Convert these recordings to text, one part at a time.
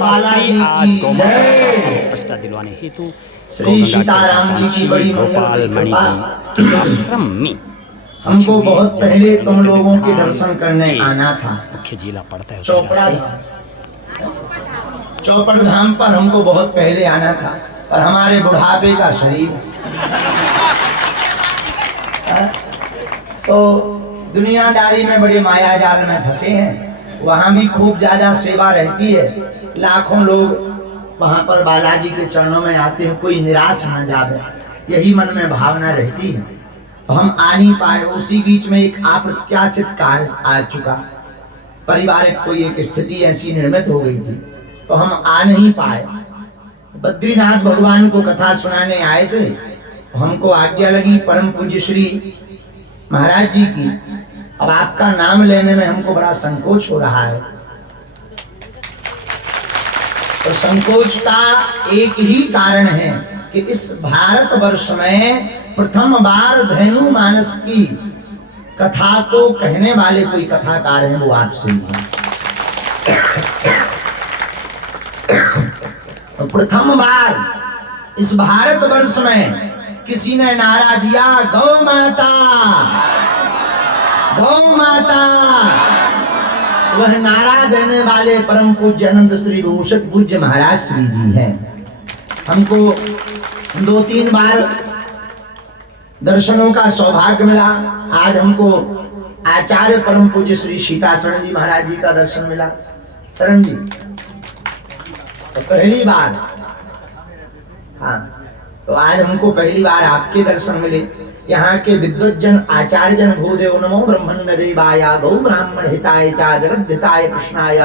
शास्त्री आज गौमाता विकास को प्रतिष्ठा दिलवाने हेतु श्री सीताराम जी की बड़ी गोपाल मणि जी के आश्रम में हमको बहुत पहले तुम लोगों के दर्शन करने आना था। मुख्य जिला पड़ता है चौपड़ धाम पर हमको बहुत पहले आना था, पर हमारे बुढ़ापे का शरीर तो दुनियादारी में बड़े माया जाल में फंसे हैं। वहाँ भी खूब ज्यादा सेवा रहती है, लाखों लोग वहाँ पर बालाजी के चरणों में आते हैं, कोई निराश न जावे, यही मन में भावना रहती है। हम आ नहीं पाए। उसी बीच में एक अप्रत्याशित कार्य आ चुका, पारिवारिक कोई एक स्थिति ऐसी निर्मित हो गई थी, तो हम आ नहीं पाए। बद्रीनाथ भगवान को कथा सुनाने आए थे, हमको आज्ञा लगी परम पूज्य श्री महाराज जी की, अब आपका नाम लेने में हमको बड़ा संकोच हो रहा है। तो संकोच का एक ही कारण है कि इस भारतवर्ष में प्रथम बार धनु मानस की कथा को कहने वाले कोई कथाकार हैं, वो आपसे ही है। तो प्रथम बार इस भारतवर्ष में किसी ने नारा दिया, गौ माता, गौ माता। वह नारा देने वाले परम पूज्य अनंत श्री भूषित पूज्य महाराज श्री जी हैं। हमको 2-3 बार दर्शनों का सौभाग्य मिला। आज हमको आचार्य परम पूज्य श्री सीता शरण जी महाराज जी का दर्शन मिला। शरण जी तो पहली बार, हाँ, तो आज हमको पहली बार आपके दर्शन मिले। यहाँ के विद्वज्जन आचार्य जन भूदेव नमो ब्रह्मण्य देवाय गौ ब्राह्मण हिताय च जगद हिताय कृष्णाय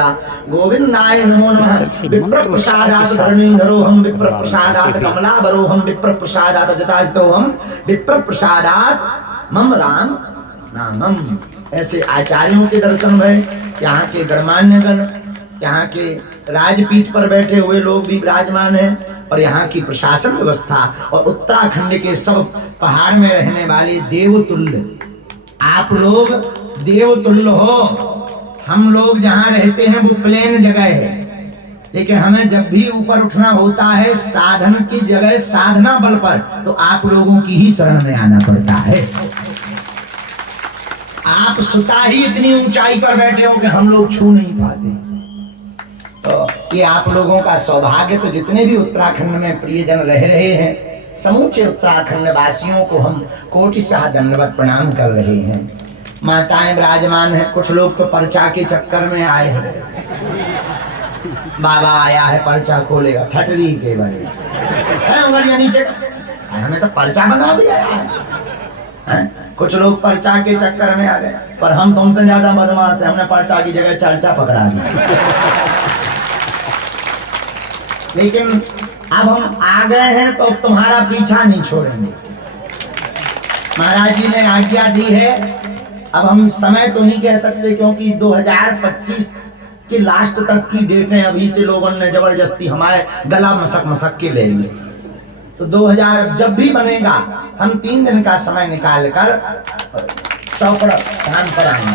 गोविंदाय नमो नमः। विप्र प्रसादात धरणीधरोहम विप्र प्रसादात कमलाबरोहम विप्र प्रसादात जटाजतोहम विप्र प्रसादात मम राम नामम। ऐसे आचार्यों के दर्शन हुए। यहाँ के गणमान्य गण, यहाँ के राजपीठ पर बैठे हुए लोग भी विराजमान हैं, और यहाँ की प्रशासन व्यवस्था और उत्तराखंड के सब पहाड़ में रहने वाले देवतुल्य, आप लोग देवतुल्य हो। हम लोग जहाँ रहते हैं वो प्लेन जगह है, लेकिन हमें जब भी ऊपर उठना होता है साधन की जगह साधना बल पर, तो आप लोगों की ही शरण में आना पड़ता है। आप सुता ही इतनी ऊंचाई पर बैठे हो कि हम लोग छू नहीं पाते। तो ये आप लोगों का सौभाग्य। तो जितने भी उत्तराखंड में प्रियजन रह रहे हैं, समूचे उत्तराखंड वासियों को हम कोटिशः दंडवत प्रणाम कर रहे हैं। माताएं विराजमान हैं, कुछ लोग तो पर्चा के चक्कर में आए हैं। बाबा आया है पर्चा खोलेगा, ठटरी के बड़े है उंगलियां नीचे, हमें तो पर्चा बना भी आया है। कुछ लोग पर्चा के चक्कर में आ गए, पर हम तुमसे ज्यादा बदमाश है, हमने पर्चा की जगह चर्चा पकड़ा दी। लेकिन अब हम आ गए हैं तो तुम्हारा पीछा नहीं छोड़ेंगे। महाराज जी ने आज्ञा दी है। अब हम समय तो नहीं कह सकते, क्योंकि 2025 के लास्ट तक की डेटें अभी से लोगों ने जबरदस्ती हमारे गला मसक के ले लिए। तो 2000 जब भी बनेगा, हम 3 दिन का समय निकाल कर चौपड़ धाम पर आएंगे।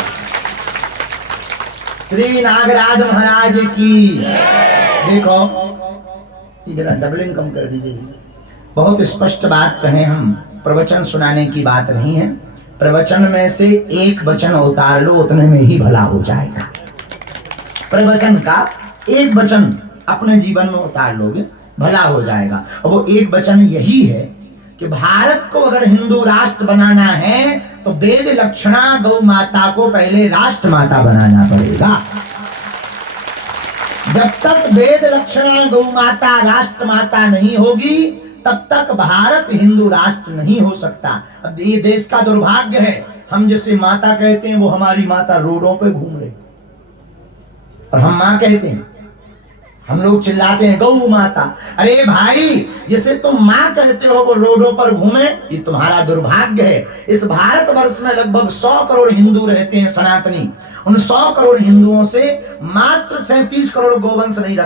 श्री नागराज महाराज की। देखो जरा डबलिंग कम कर दीजिए। बहुत स्पष्ट बात कहें हम, प्रवचन सुनाने की बात नहीं है। प्रवचन में से एक वचन उतार लो, उतने में ही भला हो जाएगा। प्रवचन का एक वचन अपने जीवन में उतार लोगे, भला हो जाएगा। और वो एक वचन यही है कि भारत को अगर हिंदू राष्ट्र बनाना है तो वेद लक्षणा गौ माता को पहले राष्ट्र माता बनाना पड़ेगा। जब तक वेद लक्षणा गौ माता राष्ट्र माता नहीं होगी, तब तक भारत हिंदू राष्ट्र नहीं हो सकता। अब ये देश का दुर्भाग्य है, हम जिसे माता कहते हैं वो हमारी माता रोडों पे घूम रही, और हम माँ कहते हैं। हम लोग चिल्लाते हैं गौ माता। अरे भाई, जिसे तुम माँ कहते हो वो रोडों पर घूमे, ये तुम्हारा दुर्भाग्य है। इस भारतवर्ष में लगभग 100 करोड़ हिंदू रहते हैं सनातनी। उन 100 करोड़ हिंदुओं से मात्र 37 करोड़ गोवंश नहीं रखते।